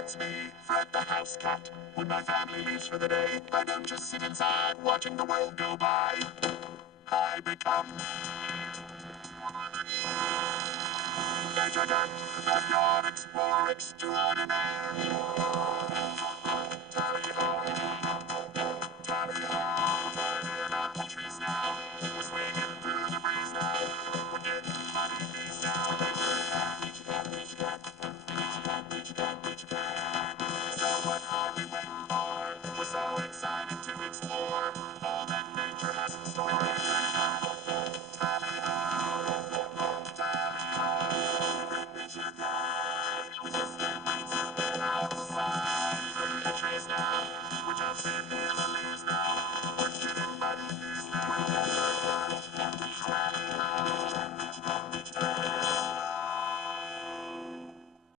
That's me, Fred the house cat. When my family leaves for the day, I don't just sit inside watching the world go by. I become Major Dan, the yard explorer extraordinaire. Tally ho, tally ho, we're in apple trees now. We're swinging through the breeze now. We're getting money bees now. So what are we waiting for? We're so excited to explore all that nature has in store. Tally ho, tally ho, Major Dan.